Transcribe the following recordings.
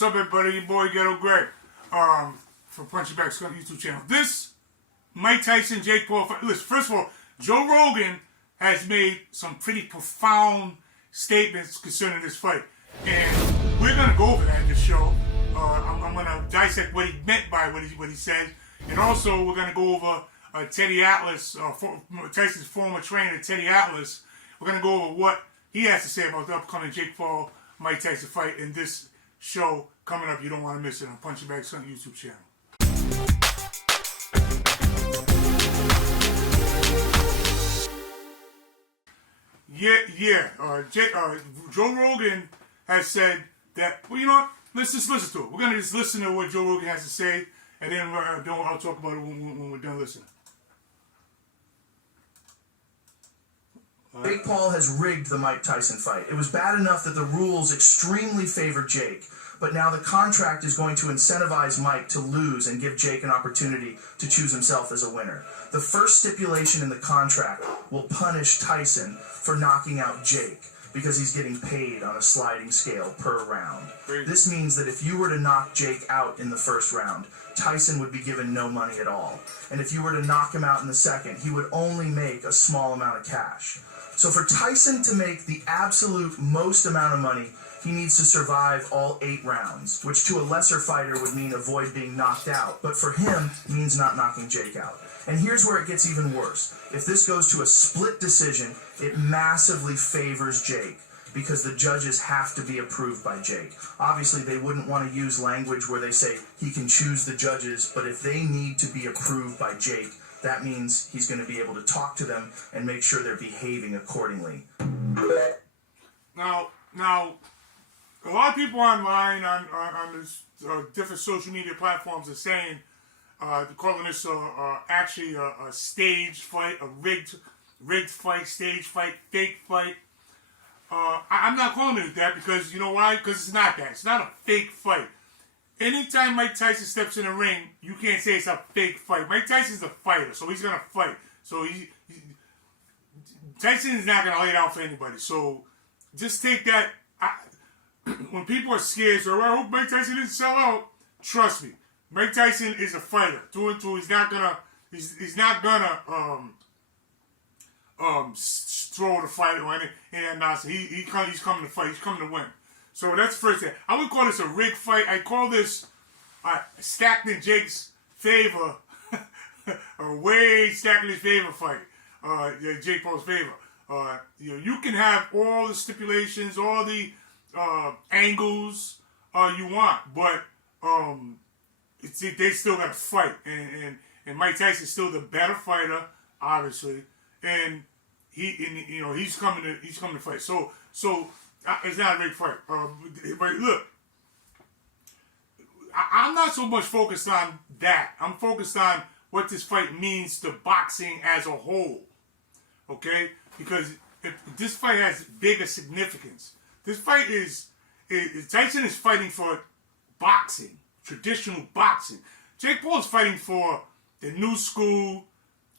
What's up, everybody? Your boy Ghetto Greg from Punching Back Skunk YouTube channel. This Mike Tyson, Jake Paul fight. Listen, first of all, Joe Rogan has made some pretty profound statements concerning this fight, and we're gonna go over that in the show. I'm gonna dissect what he meant by what he said, and also we're gonna go over Teddy Atlas, Tyson's former trainer, Teddy Atlas. We're gonna go over what he has to say about the upcoming Jake Paul Mike Tyson fight in this show coming up. You don't want to miss it on Punching Back Skunk YouTube channel. Joe Rogan has said that, well, you know what? Let's just listen to it. We're going to just listen to what Joe Rogan has to say, and then I'll talk about it when we're done listening. Jake Paul has rigged the Mike Tyson fight. It was bad enough that the rules extremely favored Jake, but now the contract is going to incentivize Mike to lose and give Jake an opportunity to choose himself as a winner. The first stipulation in the contract will punish Tyson for knocking out Jake because he's getting paid on a sliding scale per round. This means that if you were to knock Jake out in the first round, Tyson would be given no money at all. And if you were to knock him out in the second, he would only make a small amount of cash. So for Tyson to make the absolute most amount of money, he needs to survive all 8 rounds, which to a lesser fighter would mean avoid being knocked out. But for him, means not knocking Jake out. And here's where it gets even worse. If this goes to a split decision, it massively favors Jake because the judges have to be approved by Jake. Obviously, they wouldn't want to use language where they say he can choose the judges, but if they need to be approved by Jake, that means he's going to be able to talk to them and make sure they're behaving accordingly. Now, a lot of people online on this, different social media platforms are saying, calling this actually a staged fight, a rigged fight, stage fight, fake fight. I'm not calling it that because, you know why? Because it's not that. It's not a fake fight. Anytime Mike Tyson steps in the ring, you can't say it's a fake fight. Mike Tyson's a fighter, so he's going to fight. So Tyson is not going to lay it out for anybody. So just take that. When people are scared, so I hope Mike Tyson didn't sell out. Trust me, Mike Tyson is a fighter. Through and through, he's not gonna throw the fight or anything. He's coming to fight. He's coming to win. So that's the first thing. I would call this a rigged fight. I call this stacked in Jake's favor, a way stacked in his favor fight. Jake Paul's favor. You can have all the stipulations, all the angles you want, but they still got to fight, and Mike Tyson's still the better fighter, obviously, and he's coming to fight. So it's not a big fight. But look, I'm not so much focused on that. I'm focused on what this fight means to boxing as a whole. Okay, because this fight has bigger significance. This fight Tyson is fighting for boxing, traditional boxing. Jake Paul is fighting for the new school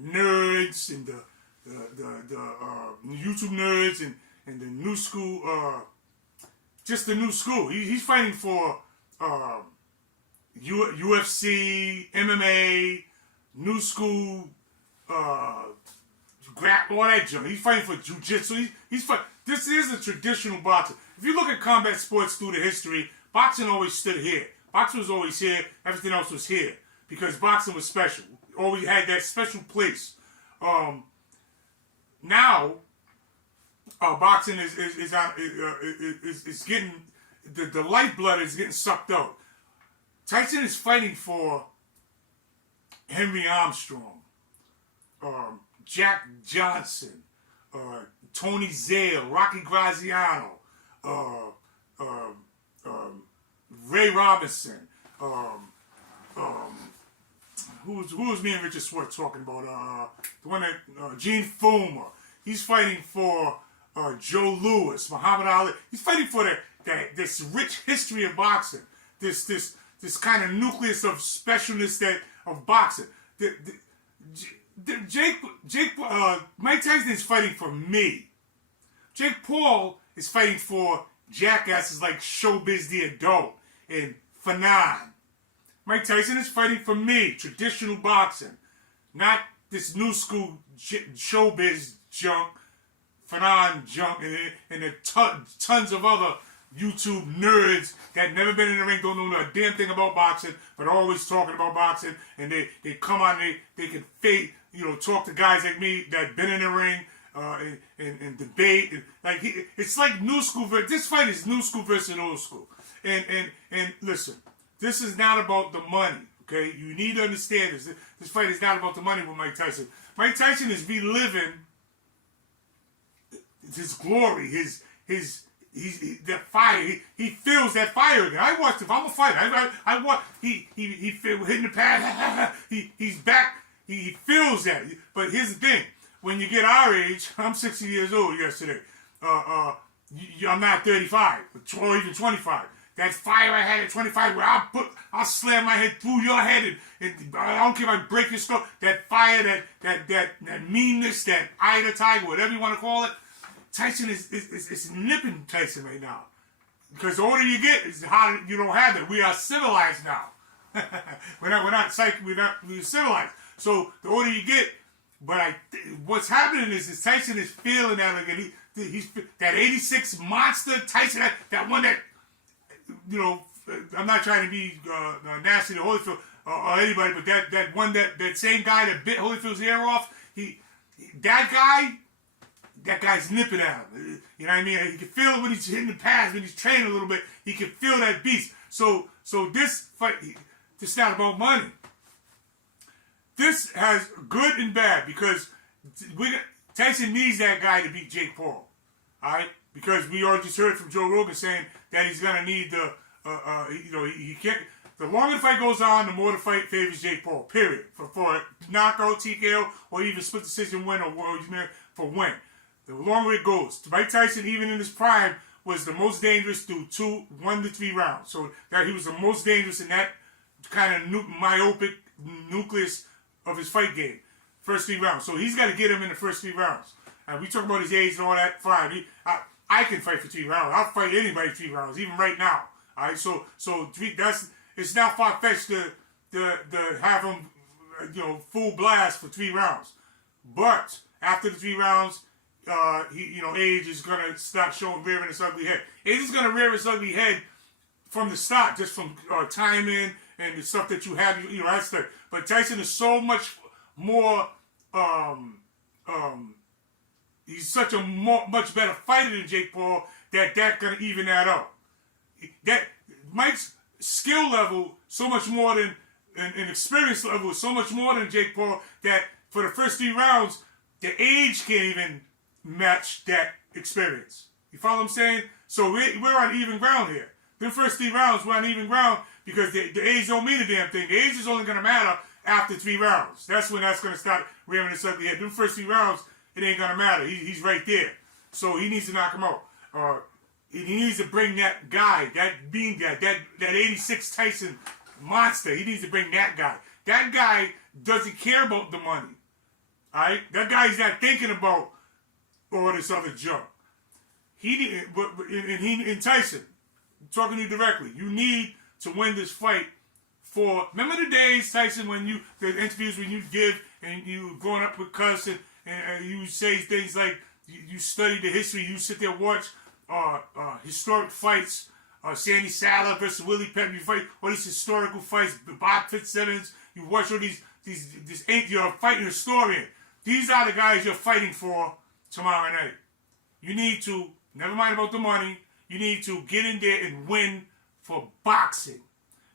nerds and the YouTube nerds and the new school, just the new school. He's fighting for UFC, MMA, new school, all that junk. He's fighting for jiu-jitsu. This is a traditional boxing. If you look at combat sports through the history, boxing always stood here. Boxing was always here. Everything else was here because boxing was special. Always had that special place. Now, boxing is getting the lifeblood is getting sucked out. Tyson is fighting for Henry Armstrong, Jack Johnson, Tony Zale, Rocky Graziano, Ray Robinson. Who's me and Richard Swartz talking about? The one that Gene Fullmer. He's fighting for Joe Louis, Muhammad Ali. He's fighting for this rich history of boxing. This kind of nucleus of specialness of boxing. Mike Tyson is fighting for me. Jake Paul is fighting for jackasses like Showbiz the Adult in Fanon. Mike Tyson is fighting for me, traditional boxing, not this new school showbiz junk, Fanon junk, and the tons of other YouTube nerds that never been in the ring, don't know a damn thing about boxing, but always talking about boxing, and they come on, they can fake, talk to guys like me that been in the ring, and debate, and it's like new school. This fight is new school versus old school, and listen, this is not about the money. Okay, you need to understand this. This fight is not about the money with Mike Tyson. Mike Tyson is reliving his glory, his that fire. He feels that fire again. I watched. If I'm a fighter, I watch. He hitting the pad. He's back. He feels that. But here's the thing: when you get our age, I'm 60 years old yesterday. I'm not 35 or even 25. That fire I had at 25, where I'll slam my head through your head, and I don't care if I break your skull. That fire, that meanness, that eye of the tiger, whatever you want to call it. Tyson is nipping Tyson right now, because the older you get, is the harder you don't have it. We are civilized now. we're civilized. So the older you get, but what's happening is Tyson is feeling that again. He's that 86 monster Tyson, that one that. I'm not trying to be nasty to Holyfield or anybody, but that one that same guy that bit Holyfield's ear off, that guy's nipping at him. You know what I mean? He can feel it when he's hitting the pads, when he's training a little bit. He can feel that beast. So this fight, this is not about money. This has good and bad, because Tyson needs that guy to beat Jake Paul. All right. Because we already just heard from Joe Rogan saying that he's going to need he can't. The longer the fight goes on, the more the fight favors Jake Paul. Period. For a knockout, TKO, or even split decision win, or for win. The longer it goes, Mike Tyson, even in his prime, was the most dangerous through 1 to 3 rounds. So that he was the most dangerous in that kind of myopic nucleus of his fight game. First 3 rounds. So he's got to get him in the first 3 rounds. And we talk about his age and all that. Fine. I can fight for 3 rounds. I'll fight anybody 3 rounds, even right now. All right, so it's not far fetched to have him, full blast for 3 rounds. But after the 3 rounds, age is gonna start rearing its ugly head. Age is gonna rear its ugly head from the start, just from timing and the stuff that you have, that stuff. But Tyson is so much more. He's such a much better fighter than Jake Paul that gonna even that out. That Mike's skill level so much more than and experience level is so much more than Jake Paul that for the first 3 rounds the age can't even match that experience. You follow what I'm saying? So we're on even ground here. The first 3 rounds we're on even ground because the age don't mean a damn thing. The age is only gonna matter after 3 rounds. That's when that's gonna start rearing its ugly head. The first 3 rounds. It ain't gonna matter. He's right there. So he needs to knock him out. He needs to bring that guy, that 86 Tyson monster. He needs to bring that guy. That guy doesn't care about the money. Alright? That guy's not thinking about all this other junk. In Tyson, talking to you directly, you need to win this fight for. Remember the days, Tyson, when the interviews when you give and you growing up with Cus and you say things like you study the history, you sit there and watch historic fights, Sandy Salah versus Willie Pep, you fight all these historical fights, Bob Fitzsimmons, you watch all you're a fighting historian. These are the guys you're fighting for tomorrow night. You need to, never mind about the money, you need to get in there and win for boxing.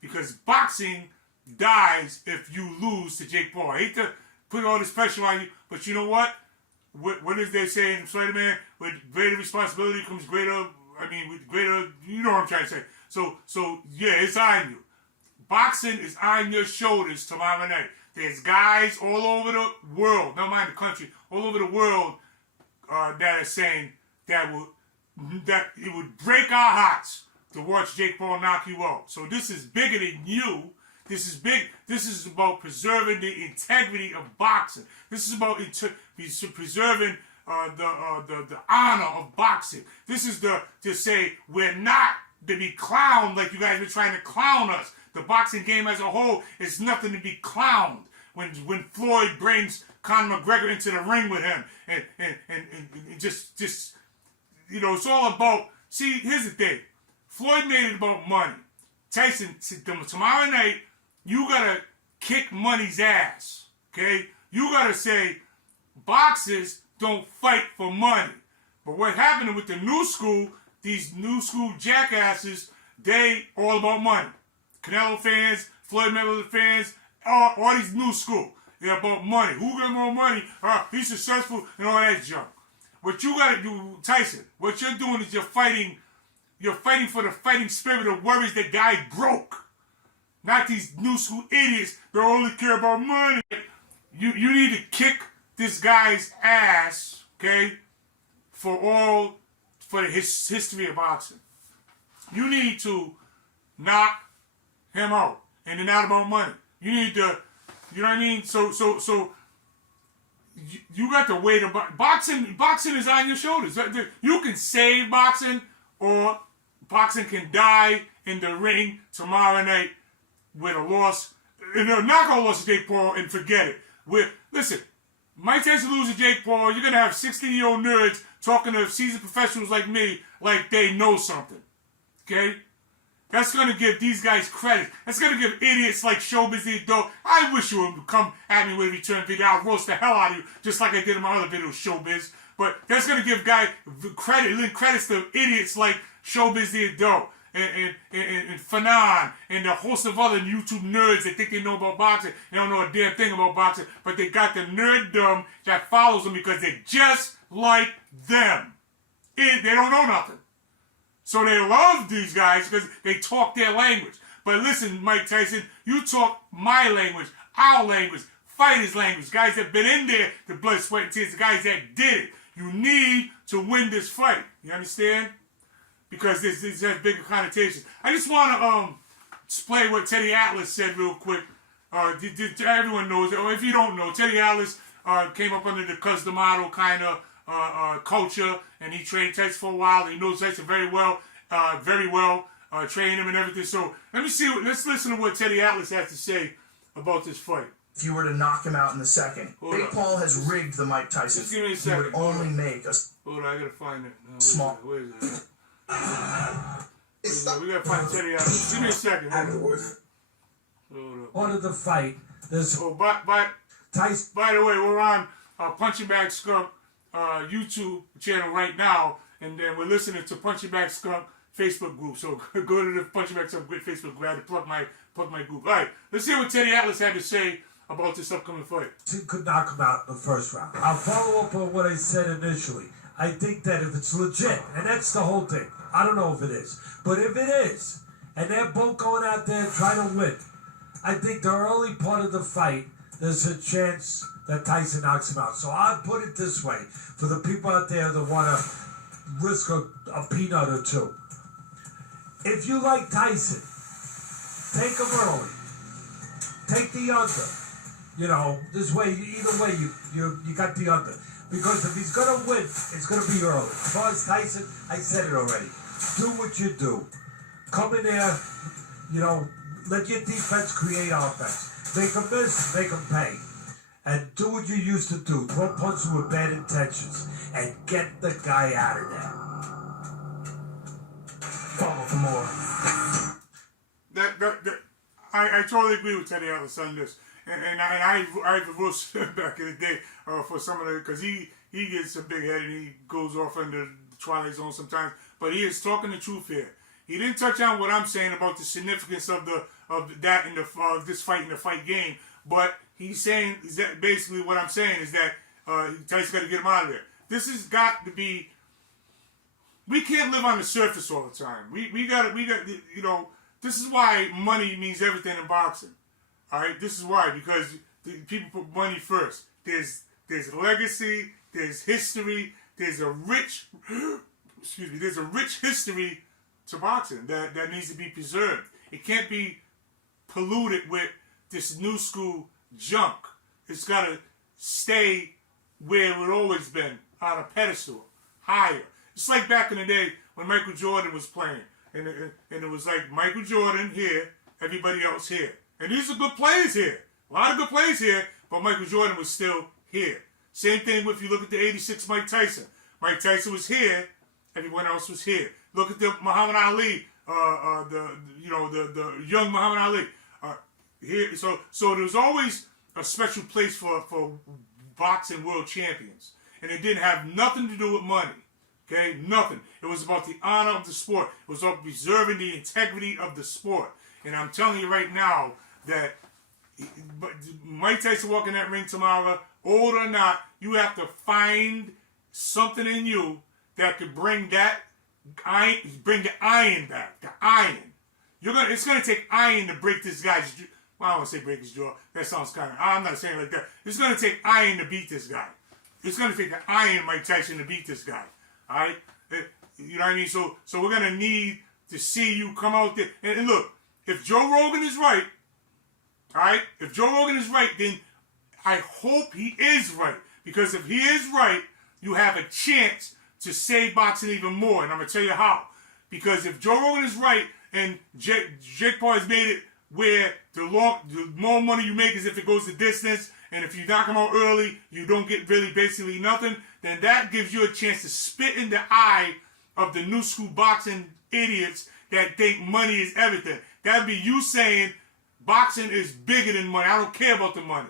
Because boxing dies if you lose to Jake Paul. I hate to put all this pressure on you, but you know what? What is they say in Spider-Man? With greater responsibility comes greater, you know what I'm trying to say. So yeah, it's on you. Boxing is on your shoulders tomorrow night. There's guys all over the world, never mind the country, all over the world that are saying that it would break our hearts to watch Jake Paul knock you out. So this is bigger than you. This is big. This is about preserving the integrity of boxing. This is about preserving the honor of boxing. This is to say we're not to be clowned like you guys been trying to clown us. The boxing game as a whole is nothing to be clowned. When Floyd brings Conor McGregor into the ring with him, and just it's all about. See, here's the thing. Floyd made it about money. Tyson, tomorrow night, you gotta kick money's ass. Okay, you gotta say boxers don't fight for money. But what happened with the new school? These new school jackasses, they all about money. Canelo fans, Floyd Mayweather fans, all these new school, they're about money. Who got more money? He's successful and all that junk. What you gotta do, Tyson, what you're doing is you're fighting for the fighting spirit of worries that guy broke. Not these new school idiots that only care about money. You need to kick this guy's ass, okay, for his history of boxing. You need to knock him out. And it's not about money. You need to, you know what I mean? So you got the weight of boxing is on your shoulders. You can save boxing, or boxing can die in the ring tomorrow night with a loss. And a knockout loss to Jake Paul and forget it. Listen, Mike Tyson loses to Jake Paul, you're going to have 16-year-old nerds talking to seasoned professionals like me like they know something. Okay? That's going to give these guys credit. That's going to give idiots like Showbiz the Adult. I wish you would come at me with a return video. I'll roast the hell out of you, just like I did in my other video, Showbiz. But that's going to give guys credits to idiots like Showbiz the Adult and Fanon and the host of other YouTube nerds that think they know about boxing. They don't know a damn thing about boxing, but they got the nerddom that follows them because they're just like them. They don't know nothing. So they love these guys because they talk their language. But listen, Mike Tyson, you talk my language, our language, fighters' language, guys that been in there, the blood, sweat, and tears, the guys that did it. You need to win this fight. You understand? Because this has bigger connotations. I just want to explain what Teddy Atlas said real quick. Everyone knows it. Or if you don't know, Teddy Atlas came up under the Cus D'Amato kind of culture, and he trained Tyson for a while. He knows Tyson very well, trained him and everything. So let's listen to what Teddy Atlas has to say about this fight. If you were to knock him out in the second, Jake Paul has rigged the Mike Tyson. Just give me a second. He would only make a Hold on, I gotta find it. No, small. Where is it? We gotta find Teddy Atlas. Give me a second. Hold up. Order the fight. There's Tyson. By the way, we're on Punching Bag Skunk YouTube channel right now, and then we're listening to Punching Bag Skunk Facebook group. So go to the Punching Bag Skunk Facebook group. I had to plug my group. All right, let's hear what Teddy Atlas had to say about this upcoming fight. Could knock him out in the first round. I'll follow up on what I said initially. I think that if it's legit, and that's the whole thing. I don't know if it is, but if it is, and they're both going out there trying to win, I think the early part of the fight, there's a chance that Tyson knocks him out. So I'd put it this way, for the people out there that want to risk a peanut or two. If you like Tyson, take him early. Take the under. You know, this way, either way, you got the under. Because if he's going to win, it's going to be early. As far as Tyson, I said it already. Do what you do. Come in there, let your defense create offense. Make them miss, make them pay. And do what you used to do. Throw punches with bad intentions. And get the guy out of there. Follow for more. I totally agree with Teddy Atlas on this. And I roasted him back in the day for some of the, because he gets a big head and he goes off into the twilight zone sometimes. But he is talking the truth here. He didn't touch on what I'm saying about the significance of that in the this fight in the fight game. But he's saying is that basically what I'm saying is that Tyson's got to get him out of there. This has got to be. We can't live on the surface all the time. We got This is why money means everything in boxing. All right, this is why, because people put money first. There's legacy, there's history, there's a rich history to boxing that needs to be preserved. It can't be polluted with this new school junk. It's got to stay where it's always been, on a pedestal, higher. It's like back in the day when Michael Jordan was playing, and it was like Michael Jordan here, everybody else here. And these are good players here. A lot of good players here, but Michael Jordan was still here. Same thing if you look at the 86 Mike Tyson. Mike Tyson was here, everyone else was here. Look at the Muhammad Ali, the young Muhammad Ali. Here, so there was always a special place for boxing world champions. And it didn't have nothing to do with money. Okay, nothing. It was about the honor of the sport. It was about preserving the integrity of the sport. And I'm telling you right now that Mike Tyson walking that ring tomorrow, old or not, you have to find something in you that could bring that iron, bring the iron back. The iron. It's gonna take iron to break this guy's. Well, I don't want to say break his jaw. That sounds kind of. I'm not saying it like that. It's gonna take iron to beat this guy. It's gonna take the iron Mike Tyson to beat this guy. All right, you know what I mean. So we're gonna need to see you come out there and look. If Joe Rogan is right, all right. If Joe Rogan is right, then I hope he is right, because if he is right, you have a chance to save boxing even more. And I'm gonna tell you how. Because if Joe Rogan is right and Jake Paul has made it where the more money you make is if it goes the distance, and if you knock him out early, you don't get really basically nothing, then that gives you a chance to spit in the eye of the new school boxing idiots that think money is everything. That would be you saying boxing is bigger than money. I don't care about the money.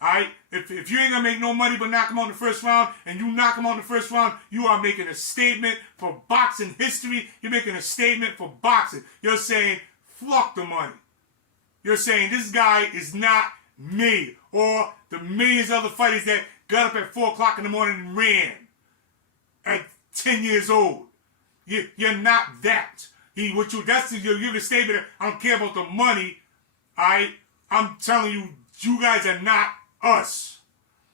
Alright? If you ain't gonna make no money but knock him out in the first round, and you knock him out in the first round, you are making a statement for boxing history. You're making a statement for boxing. You're saying, fuck the money. You're saying this guy is not me, or the millions of other fighters that got up at 4 o'clock in the morning and ran at 10 years old. You're not that. You're giving a statement that I don't care about the money. I'm telling you, you guys are not us.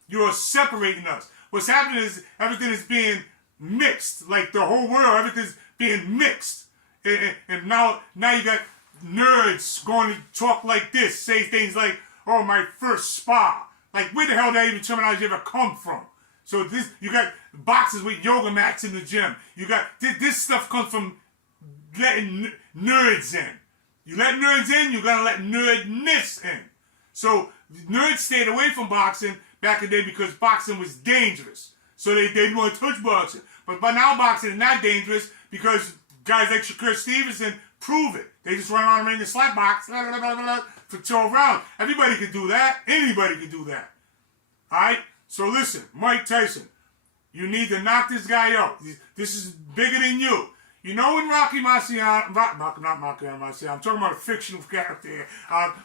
You're separating us. What's happening is everything is being mixed. Like the whole world, everything's being mixed. And now you got nerds going to talk like this, say things like, oh, my first spar. Like, where the hell did that even terminology ever come from? So you got boxers with yoga mats in the gym. You got, this stuff comes from letting nerds in. You let nerds in, you're going to let nerdness in. So nerds stayed away from boxing back in the day because boxing was dangerous. So they didn't want to touch boxing. But now boxing is not dangerous because guys like Shakur Stevenson prove it. They just run around the ring and slap box for 12 rounds. Everybody can do that. Anybody can do that. Alright? So listen, Mike Tyson, you need to knock this guy out. This is bigger than you. You know when Rocky Marciano, not Rocky Marciano, I'm talking about a fictional character here.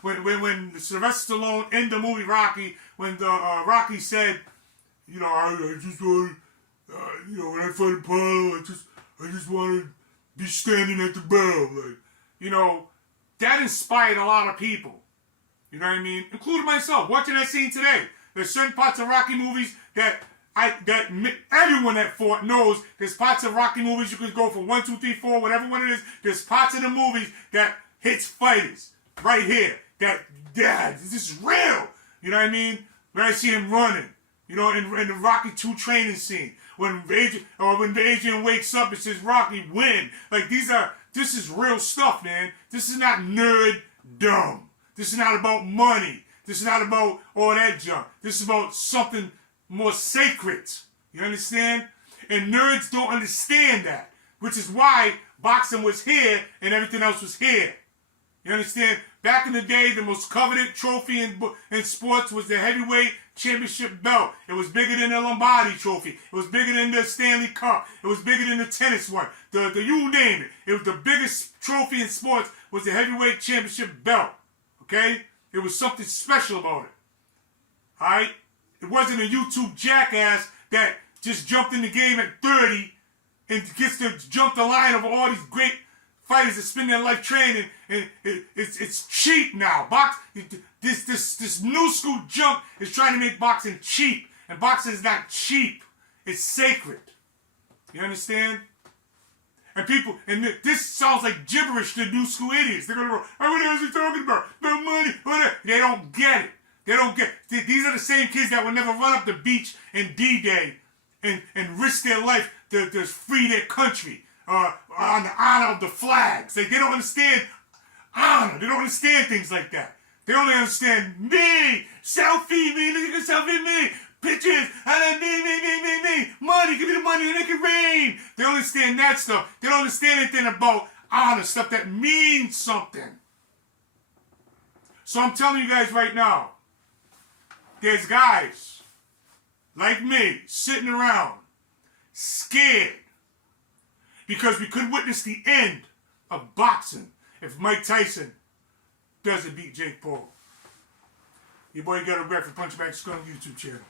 When Sylvester Stallone in the movie Rocky, when Rocky said, you know, I just want, when I fight Apollo, I just want to be standing at the bell, like, you know, that inspired a lot of people. You know what I mean? Including myself. Watching that scene today, there's certain parts of Rocky movies that everyone that fought knows. There's parts of Rocky movies you could go for 1, 2, 3, 4, whatever one it is. There's parts of the movies that hits fighters right here. This is real. You know what I mean? When I see him running, you know, in the Rocky 2 training scene, when Adrian wakes up and says Rocky win. Like this is real stuff, man. This is not nerd dumb. This is not about money. This is not about all that junk. This is about something more sacred. You understand? And nerds don't understand that, which is why boxing was here and everything else was here. You understand? Back in the day, the most coveted trophy in sports was the heavyweight championship belt. It was bigger than the Lombardi trophy. It was bigger than the Stanley Cup. It was bigger than the tennis one. You name it. It was the biggest trophy in sports was the heavyweight championship belt. Okay? It was something special about it. Alright? It wasn't a YouTube jackass that just jumped in the game at 30 and gets to jump the line of all these great fighters that spend their life training. And it's cheap now. This new school junk is trying to make boxing cheap. And boxing is not cheap. It's sacred. You understand? And this sounds like gibberish to new school idiots. They're going to go, oh, what is he talking about? No money. They don't get it. They don't get it. These are the same kids that would never run up the beach in D-Day and risk their life to free their country. on the honor of the flags. They don't understand honor. They don't understand things like that. They only understand me, selfie, me, look at selfie, me, pictures, and then me, money, give me the money and make it rain. They don't understand that stuff. They don't understand anything about honor, stuff that means something. So I'm telling you guys right now, there's guys like me sitting around scared because we could witness the end of boxing if Mike Tyson doesn't beat Jake Paul. Your boy got a rep for Punchback Skull YouTube channel.